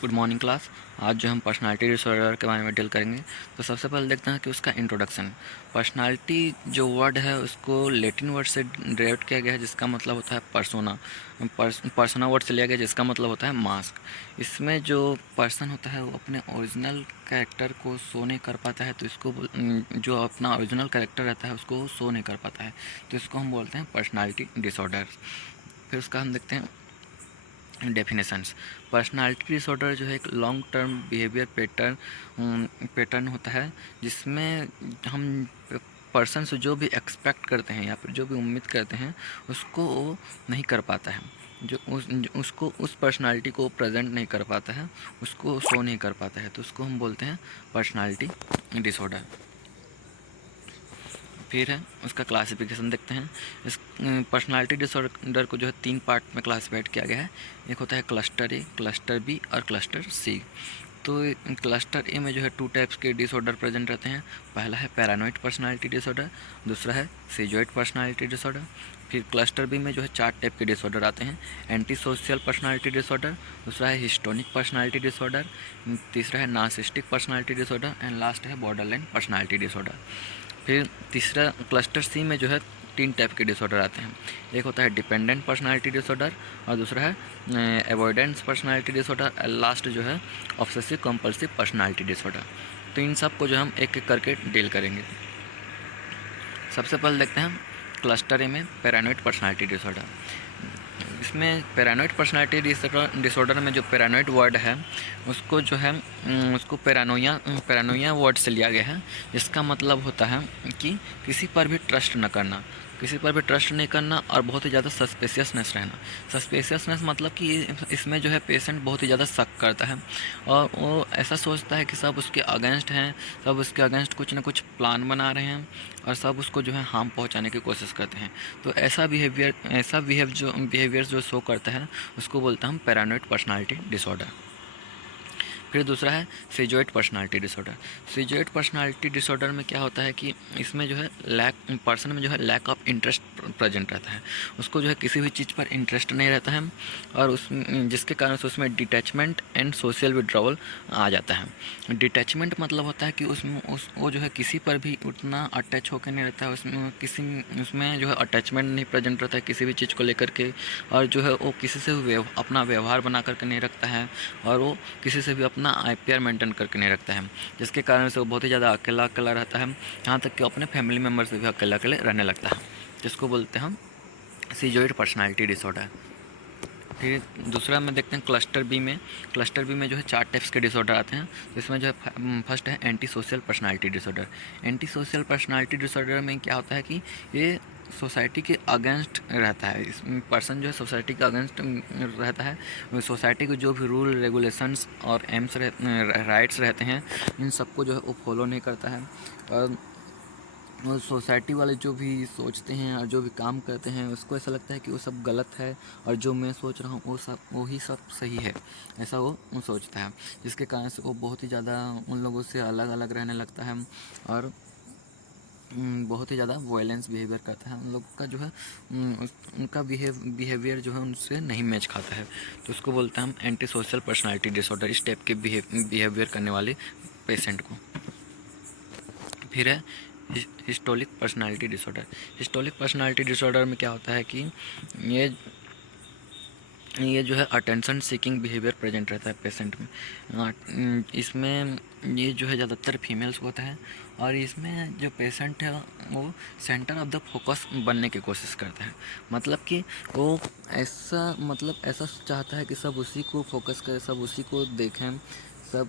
Good morning class. आज जो हम पर्सनालिटी डिसऑर्डर के बारे में डील करेंगे, तो सबसे पहले देखते हैं कि उसका इंट्रोडक्शन। पर्सनालिटी जो वर्ड है उसको लैटिन वर्ड से डेराइव किया गया है, जिसका मतलब होता है पर्सोना। पर्सोना वर्ड से लिया गया जिसका मतलब होता है मास्क। इसमें जो पर्सन होता है वो अपने ओरिजिनल कैरेक्टर को शो नहीं कर पाता है, तो इसको जो अपना ओरिजिनल कैरेक्टर रहता है उसको शो नहीं कर पाता है, तो इसको हम बोलते हैं पर्सनालिटी डिसऑर्डर। फिर उसका हम देखते हैं डेफिनेशंस। पर्सनालिटी डिसऑर्डर जो है एक लॉन्ग टर्म बिहेवियर पैटर्न होता है, जिसमें हम पर्सन से जो भी एक्सपेक्ट करते हैं या फिर जो भी उम्मीद करते हैं उसको वो नहीं कर पाता है। उसको उस पर्सनालिटी को प्रेजेंट नहीं कर पाता है, उसको शो नहीं कर पाता है, तो उसको हम बोलते हैं पर्सनालिटी डिसऑर्डर। फिर है उसका क्लासिफिकेशन देखते हैं। इस पर्सनालिटी डिसऑर्डर को जो है 3 पार्ट में क्लासिफाइड किया गया है। एक होता है क्लस्टर ए, क्लस्टर बी और क्लस्टर सी। तो क्लस्टर ए में जो है 2 टाइप्स के डिसऑर्डर प्रेजेंट रहते हैं। पहला है पैरानोइड पर्सनालिटी डिसऑर्डर, दूसरा है सीजोइड पर्सनालिटी डिसऑर्डर। फिर क्लस्टर बी में जो है 4 टाइप के डिसऑर्डर आते हैं। एंटी सोशल पर्सनालिटी डिसऑर्डर, दूसरा है हिस्टोनिक पर्सनालिटी डिसऑर्डर, तीसरा है narcissistic personality disorder and last है बॉर्डरलाइन पर्सनालिटी डिसऑर्डर। फिर तीसरा क्लस्टर सी में जो है 3 टाइप के डिसऑर्डर आते हैं। एक होता है डिपेंडेंट पर्सनालिटी डिसऑर्डर और दूसरा है अवॉइडेंस पर्सनालिटी डिसऑर्डर, लास्ट जो है ऑब्सेसिव कंपल्सिव पर्सनालिटी डिसऑर्डर। तो इन सब को जो हम एक एक करके डील करेंगे। सबसे पहले देखते हैं क्लस्टर ए में पैरानोइड पर्सनालिटी डिसऑर्डर। इसमें पैरानोइड पर्सनालिटी डिसऑर्डर में जो पैरानोइड वर्ड है उसको जो है उसको पैरानोइया वर्ड से लिया गया है, जिसका मतलब होता है कि किसी पर भी ट्रस्ट न करना, किसी पर भी ट्रस्ट नहीं करना और बहुत ही ज़्यादा सस्पेशियसनेस रहना। सस्पेशियसनेस मतलब कि इसमें जो है पेशेंट बहुत ही ज़्यादा शक करता है और वो ऐसा सोचता है कि सब उसके अगेंस्ट हैं, सब उसके अगेंस्ट कुछ ना कुछ प्लान बना रहे हैं और सब उसको जो है हार्म पहुंचाने की कोशिश करते हैं। तो ऐसा बिहेवियर जो शो करता है उसको बोलते हैं हम पैरानोइड पर्सनालिटी डिसऑर्डर। फिर दूसरा है सीजोइड पर्सनालिटी डिसऑर्डर। सीजोइड पर्सनालिटी डिसऑर्डर में क्या होता है कि इसमें जो है पर्सन में जो है लैक ऑफ इंटरेस्ट प्रेजेंट रहता है। उसको जो है किसी भी चीज़ पर इंटरेस्ट नहीं रहता है और जिसके कारण से उसमें डिटैचमेंट एंड सोशल विड्रॉवल आ जाता है। डिटैचमेंट मतलब होता है कि वो जो है किसी पर भी उतना अटैच होकर नहीं रहता है, उसमें जो है अटैचमेंट नहीं प्रेजेंट रहता है किसी भी चीज़ को लेकर के, और जो है वो किसी से भी अपना व्यवहार बना करके नहीं रखता है और वो किसी से भी अपना IPR मेंटेन करके नहीं रखता है, जिसके कारण से वो बहुत ही ज़्यादा अकेला अकेला रहता है, यहाँ तक कि अपने फैमिली मेम्बर से भी अकेले अकेले रहने लगता है, जिसको बोलते हैं हम सीजोइड पर्सनालिटी डिसऑर्डर। फिर दूसरा में देखते हैं क्लस्टर बी में। क्लस्टर बी में जो है 4 टाइप्स के डिसऑर्डर आते हैं। तो इसमें जो है फर्स्ट है anti social personality disorder. Anti social personality disorder में क्या होता है कि ये सोसाइटी के अगेंस्ट रहता है। इस पर्सन जो है सोसाइटी के अगेंस्ट रहता है। सोसाइटी के जो भी रूल रेगुलेशंस और एम्स राइट्स रहते हैं, इन सबको जो है वो फॉलो नहीं करता है और सोसाइटी वाले जो भी सोचते हैं और जो भी काम करते हैं उसको ऐसा लगता है कि वो सब गलत है और जो मैं सोच रहा हूँ वो ही सब सही है, ऐसा वो सोचता है, जिसके कारण से वो बहुत ही ज़्यादा उन लोगों से अलग अलग रहने लगता है और बहुत ही ज़्यादा वायलेंस बिहेवियर करता है। उन लोगों का जो है उनका बिहेवियर जो है उनसे नहीं मैच खाता है, तो उसको बोलते हैं हम एंटी सोशल पर्सनालिटी डिसऑर्डर, इस टाइप के बिहेवियर करने वाले पेशेंट को। फिर है हिस्टोलिक पर्सनालिटी डिसऑर्डर। हिस्टोलिक पर्सनालिटी डिसऑर्डर में क्या होता है कि ये जो है अटेंशन सीकिंग बिहेवियर प्रेजेंट रहता है पेशेंट में। इसमें ये जो है ज़्यादातर फीमेल्स होता है और इसमें जो पेशेंट है वो सेंटर ऑफ द फोकस बनने की कोशिश करता है। मतलब कि वो ऐसा चाहता है कि सब उसी को फोकस करें, सब उसी को देखें, सब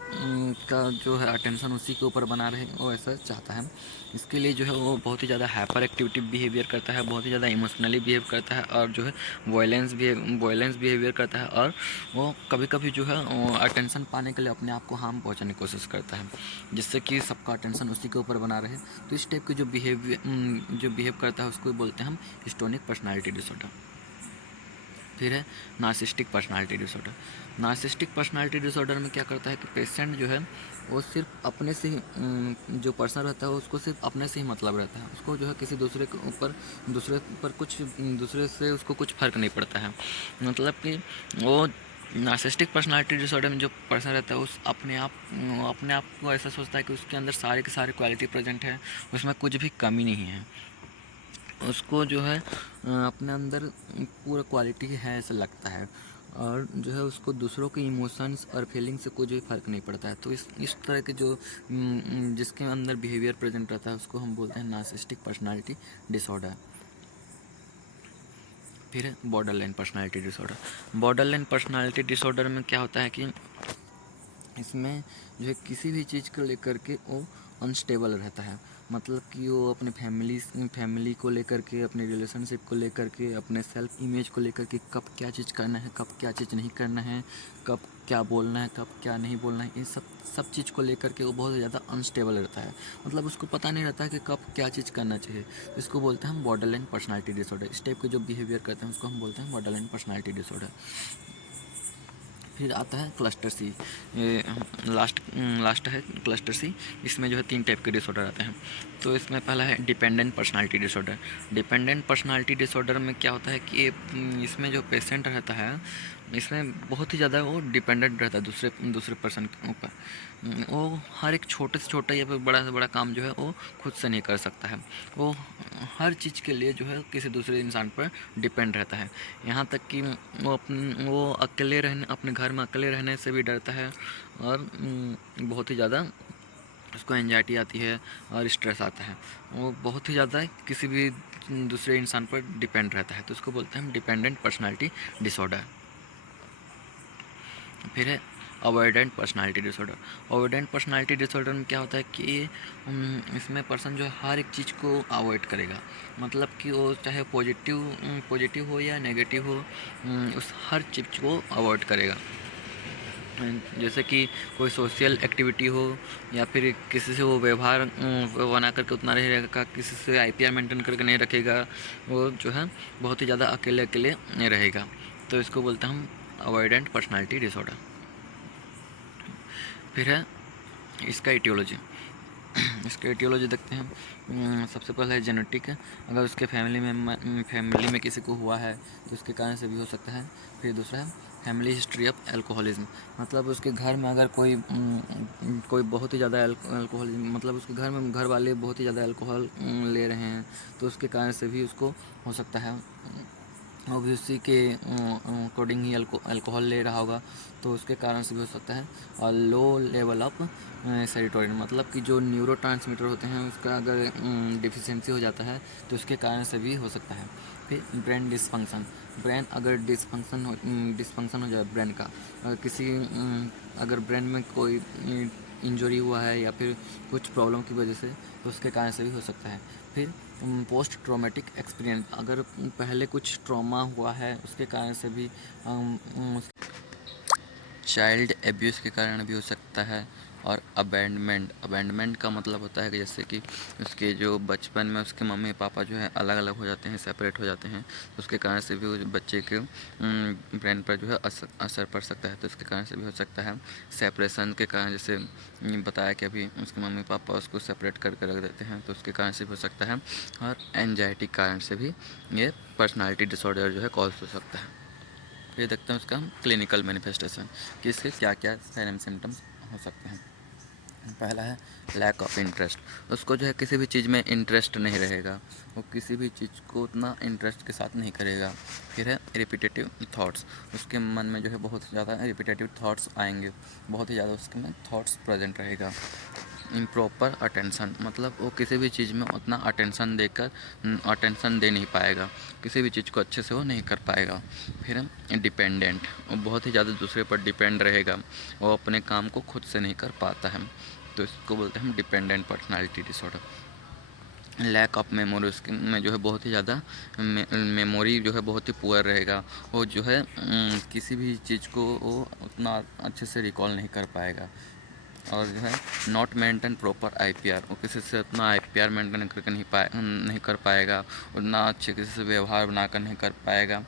का जो है अटेंशन उसी के ऊपर बना रहे, वो ऐसा चाहता है। इसके लिए जो है वो बहुत ही ज़्यादा हाइपर एक्टिविटी बिहेवियर करता है, बहुत ही ज़्यादा इमोशनली बिहेव करता है और जो है वायलेंस बिहेवियर करता है और वो कभी कभी जो है अटेंशन पाने के लिए अपने आप को हार्म पहुंचाने की कोशिश करता है, जिससे कि सबका अटेंशन उसी के ऊपर बना रहे। तो इस टाइप की जो बिहेव करता है उसको बोलते हैं हम हिस्टोनिक पर्सनालिटी डिसऑर्डर। फिर है narcissistic personality disorder. Narcissistic personality disorder में क्या करता है कि पेशेंट जो है वो सिर्फ अपने से ही, जो पर्सन रहता है उसको सिर्फ अपने से ही मतलब रहता है, उसको जो है किसी दूसरे पर कुछ दूसरे से उसको कुछ फ़र्क नहीं पड़ता है। मतलब कि वो नार्सिसिस्टिक पर्सनालिटी डिसऑर्डर में जो पर्सन रहता है उस अपने आप को ऐसा सोचता है कि उसके अंदर सारे के सारे क्वालिटी प्रेजेंट है, उसमें कुछ भी कमी नहीं है। उसको जो है अपने अंदर पूरा क्वालिटी है ऐसा लगता है, और जो है उसको दूसरों के इमोशंस और फीलिंग्स से कुछ भी फ़र्क नहीं पड़ता है। तो इस तरह के जो जिसके अंदर बिहेवियर प्रेजेंट रहता है उसको हम बोलते हैं नार्सिसिस्टिक पर्सनालिटी डिसऑर्डर। फिर है borderline personality disorder. Borderline personality disorder में क्या होता है कि इसमें जो है किसी भी चीज़ को लेकर के वो अनस्टेबल रहता है। मतलब कि वो अपने फैमिली को लेकर के, अपने रिलेशनशिप को लेकर के, अपने सेल्फ इमेज को लेकर के कब क्या चीज़ करना है, कब क्या चीज़ नहीं करना है, कब क्या बोलना है, कब क्या नहीं बोलना है, इन सब चीज़ को लेकर के वो बहुत ज़्यादा अनस्टेबल रहता है। मतलब उसको पता नहीं रहता है कि कब क्या चीज़ करना चाहिए। तो इसको बोलते हैं हम बॉर्डरलाइन पर्सनालिटी डिसऑर्डर। इस टाइप के जो बिहेवियर करते हैं उसको हम बोलते हैं बॉर्डरलाइन पर्सनालिटी डिसऑर्डर। फिर आता है क्लस्टर सी। ये लास्ट है क्लस्टर सी। इसमें जो है 3 टाइप के डिसऑर्डर आते हैं। तो इसमें पहला है dependent personality disorder. Dependent personality disorder में क्या होता है कि इसमें जो पेशेंट रहता है इसमें बहुत ही ज़्यादा वो डिपेंडेंट रहता है दूसरे पर्सन के ऊपर। वो हर एक छोटे से छोटा या फिर बड़ा से बड़ा काम जो है वो खुद से नहीं कर सकता है। वो हर चीज़ के लिए जो है किसी दूसरे इंसान पर डिपेंड रहता है। यहाँ तक कि वो अपने घर में अकेले रहने से भी डरता है, और बहुत ही ज़्यादा उसको एंजाइटी आती है और स्ट्रेस आता है। वो बहुत ही ज़्यादा किसी भी दूसरे इंसान पर डिपेंड रहता है। तो उसको बोलते हैं हम डिपेंडेंट पर्सनालिटी डिसऑर्डर। फिर है avoidant personality disorder. Avoidant personality disorder में क्या होता है कि इसमें पर्सन जो है हर एक चीज़ को अवॉइड करेगा। मतलब कि वो चाहे पॉजिटिव हो या नेगेटिव हो, उस हर चीज़ को अवॉइड करेगा। जैसे कि कोई सोशल एक्टिविटी हो या फिर किसी से वो व्यवहार बना करके उतना नहीं रहेगा, किसी से आईपीआर मेंटेन करके नहीं रखेगा। वो जो है बहुत ही ज़्यादा अकेले अकेले रहेगा। तो इसको बोलते हैं हम अवॉइडेंट पर्सनालिटी डिसऑर्डर। फिर है इसका एटियोलॉजी। इसका एटियोलॉजी देखते हैं। सबसे पहले है जेनेटिक। अगर उसके फैमिली में किसी को हुआ है तो उसके कारण से भी हो सकता है। फिर दूसरा है फैमिली हिस्ट्री ऑफ अल्कोहलिज्म। मतलब उसके घर में अगर कोई बहुत ही ज़्यादा अल्कोहलिज्म, मतलब उसके घर वाले बहुत ही ज़्यादा अल्कोहल ले रहे हैं तो उसके कारण से भी उसको हो सकता है। वो भी उसी के अकॉर्डिंग ही अल्कोहल ले रहा होगा तो उसके कारण से भी हो सकता है। और लो लेवल ऑफ सेरोटोनिन, मतलब कि जो न्यूरोट्रांसमीटर होते हैं उसका अगर डिफिशिएंसी हो जाता है तो उसके कारण से भी हो सकता है। फिर ब्रेन डिसफंक्शन। ब्रेन अगर डिसफंक्शन हो जाए ब्रेन का, अगर ब्रेन में कोई इंजरी हुआ है या फिर कुछ प्रॉब्लम की वजह से तो उसके कारण से भी हो सकता है। फिर पोस्ट ट्रॉमेटिक एक्सपीरियंस, अगर पहले कुछ ट्रॉमा हुआ है उसके कारण से भी चाइल्ड एब्यूज़ के कारण भी हो सकता है। और अबैंडमेंट का मतलब होता है कि जैसे कि उसके जो बचपन में उसके मम्मी पापा जो है अलग अलग हो जाते हैं, सेपरेट हो जाते हैं, तो उसके कारण से भी उस बच्चे के ब्रेन पर जो है असर पड़ सकता है। तो उसके कारण से भी हो सकता है। सेपरेशन के कारण, जैसे बताया कि अभी उसके मम्मी पापा उसको सेपरेट करके रख देते हैं तो उसके कारण से भी हो सकता है। और एंजाइटी के कारण से भी ये पर्सनालिटी डिसऑर्डर जो है कॉज हो सकता है। ये देखते हैं उसका हम क्लिनिकल मैनिफेस्टेशन कि इसके क्या क्या साइन एंड सिम्टम्स हो सकते हैं। पहला है लैक ऑफ इंटरेस्ट। उसको जो है किसी भी चीज़ में इंटरेस्ट नहीं रहेगा, वो किसी भी चीज़ को उतना इंटरेस्ट के साथ नहीं करेगा। फिर है रिपीटेटिव थॉट्स। उसके मन में जो है बहुत ज़्यादा रिपीटेटिव थॉट्स आएंगे, बहुत ही ज़्यादा उसके में थॉट्स प्रेजेंट रहेगा। इम्प्रॉपर अटेंशन, मतलब वो किसी भी चीज़ में उतना अटेंशन दे नहीं पाएगा, किसी भी चीज़ को अच्छे से वो नहीं कर पाएगा। फिर डिपेंडेंट, वो बहुत ही ज़्यादा दूसरे पर डिपेंड रहेगा, वो अपने काम को खुद से नहीं कर पाता है। तो इसको बोलते हैं हम dependent personality disorder. Lack of memory, उसके में जो है बहुत ही ज़्यादा मेमोरी जो है बहुत ही पुअर रहेगा। वो जो है किसी भी चीज़ को वो उतना अच्छे से रिकॉल नहीं कर पाएगा। और जो है नॉट मेंटेन प्रॉपर आईपीआर, वो किसी से उतना आईपीआर मेंटेन करके नहीं कर पाएगा, उतना अच्छे किसी से व्यवहार बनाकर नहीं कर पाएगा,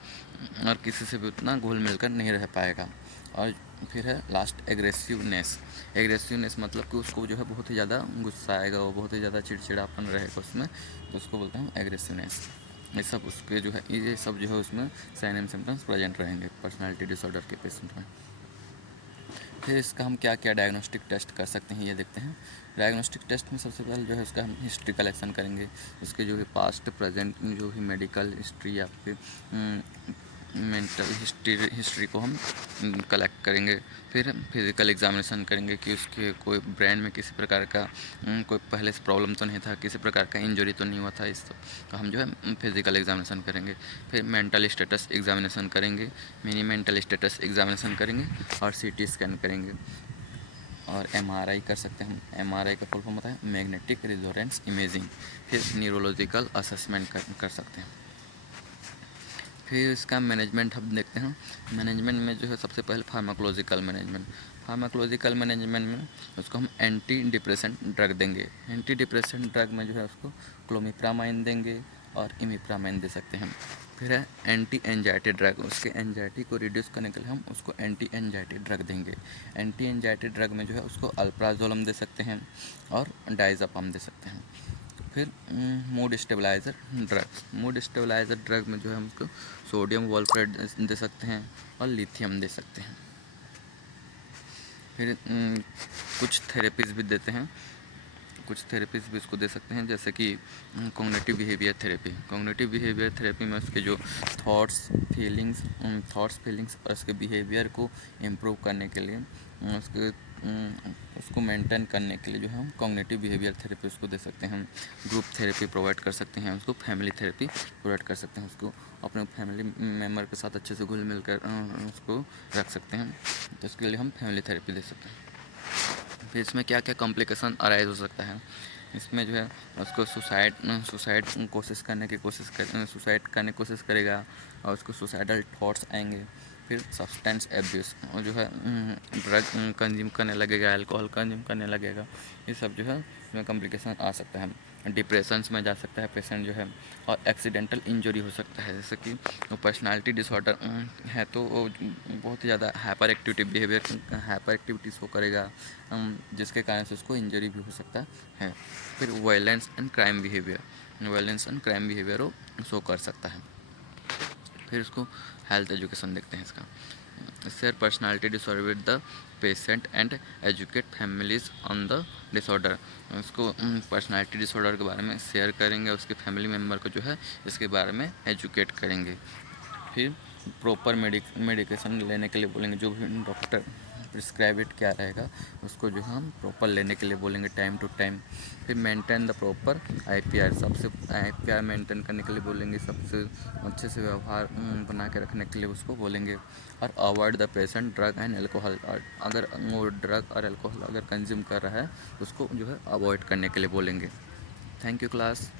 और किसी से भी उतना घुल मिलकर नहीं रह पाएगा। और फिर है लास्ट एग्रेसिवनेस मतलब कि उसको जो है बहुत ही ज़्यादा गुस्सा आएगा, वो बहुत ही ज़्यादा चिड़चिड़ापन रहेगा उसमें, तो उसको बोलते हैं एग्रेसिवनेस। ये सब उसके जो है, ये सब जो है उसमें साइन एंड सिम्टम्स प्रेजेंट रहेंगे पर्सनालिटी डिसऑर्डर के पेशेंट में। फिर इसका हम क्या क्या डायग्नोस्टिक टेस्ट कर सकते हैं ये देखते हैं। डायग्नोस्टिक टेस्ट में सबसे पहले जो है उसका हम हिस्ट्री कलेक्शन करेंगे, उसके जो है पास्ट प्रेजेंट जो भी मेडिकल हिस्ट्री या फिर मेंटल हिस्ट्री को हम कलेक्ट करेंगे। फिर फिज़िकल एग्जामिनेशन करेंगे कि उसके कोई ब्रेन में किसी प्रकार का कोई पहले से प्रॉब्लम तो नहीं था, किसी प्रकार का इंजरी तो नहीं हुआ था, इस तो हम जो है फिज़िकल एग्जामिनेशन करेंगे। फिर मेंटल स्टेटस एग्जामिनेशन करेंगे, मिनी मेंटल स्टेटस एग्जामिनेशन करेंगे और सीटी स्कैन करेंगे। और एमआरआई कर सकते हैं हम। एमआरआई का फुल फॉर्म होता है मैग्नेटिक रेजोनेंस इमेजिंग। फिर न्यूरोलॉजिकल असेसमेंट कर सकते हैं। फिर इसका मैनेजमेंट हम देखते हैं। मैनेजमेंट में जो है सबसे पहले फार्माकोलॉजिकल मैनेजमेंट। फार्माकोलॉजिकल मैनेजमेंट में उसको हम एंटी डिप्रेसेंट ड्रग देंगे। एंटी डिप्रेसेंट ड्रग में जो है उसको क्लोमिप्रामाइन देंगे और इमिप्रामाइन दे सकते हैं। फिर है एंटी एंजाइटी ड्रग, उसके एंजाइटी को रिड्यूस करने के लिए हम उसको एंटी एंजाइटी ड्रग देंगे। एंटी एंजाइटी ड्रग में जो है उसको अल्प्राजोल हम दे सकते हैं और डायज़ेपाम दे सकते हैं। फिर mood stabiliser drugs. Mood stabiliser drug में जो है हम उसको सोडियम वॉल्फ्रेट दे सकते हैं और लिथियम दे सकते हैं। फिर कुछ थेरेपीज़ भी देते हैं, कुछ थेरेपीज़ भी उसको दे सकते हैं, जैसे कि cognitive behaviour therapy. Cognitive behaviour therapy में उसके जो थॉट्स फीलिंग्स और उसके बिहेवियर को इम्प्रूव करने के लिए उसको मेंटेन करने के लिए जो है हम कॉग्निटिव बिहेवियर थेरेपी उसको दे सकते हैं। हम ग्रुप थेरेपी प्रोवाइड कर सकते हैं, उसको फैमिली थेरेपी प्रोवाइड कर सकते हैं, उसको अपने फैमिली मेम्बर के साथ अच्छे से घुल मिल कर उसको रख सकते हैं, तो उसके लिए हम फैमिली थेरेपी दे सकते हैं। फिर इसमें क्या क्या कॉम्प्लिकेशन अराइज हो सकता है, इसमें जो है उसको सुसाइड करने की कोशिश करेगा और उसको सुसाइडल थॉट्स आएंगे। फिर सब्सटेंस एब्यूज़ और जो है ड्रग कंज्यूम करने लगेगा, अल्कोहल कंज्यूम करने लगेगा, ये सब जो है इसमें कॉम्प्लिकेशन आ सकता है। डिप्रेशंस में जा सकता है पेशेंट जो है, और एक्सीडेंटल इंजरी हो सकता है, जैसे कि पर्सनालिटी डिसऑर्डर है तो वो बहुत ही ज़्यादा हाइपर एक्टिविटीज़ को करेगा, जिसके कारण से उसको इंजरी भी हो सकता है। फिर वायलेंस एंड क्राइम बिहेवियर वो शो कर सकता है। फिर उसको हेल्थ एजुकेशन देखते हैं इसका। Share personality disorder with the patient and educate families on the disorder. उसको पर्सनालिटी डिसऑर्डर के बारे में शेयर करेंगे, उसके फैमिली मेम्बर को जो है इसके बारे में एजुकेट करेंगे। फिर प्रॉपर मेडिकेशन लेने के लिए बोलेंगे, जो भी डॉक्टर प्रिस्क्राइब क्या रहेगा उसको जो हम प्रॉपर लेने के लिए बोलेंगे टाइम टू टाइम। फिर मेंटेन द प्रॉपर IPR, सबसे IPR मेंटेन करने के लिए बोलेंगे, सबसे अच्छे से व्यवहार बना के रखने के लिए उसको बोलेंगे। और avoid the patient drug and alcohol, अगर वो ड्रग और एल्कोहल अगर कंज्यूम कर रहा है उसको जो है अवॉइड करने के लिए बोलेंगे। Thank you class.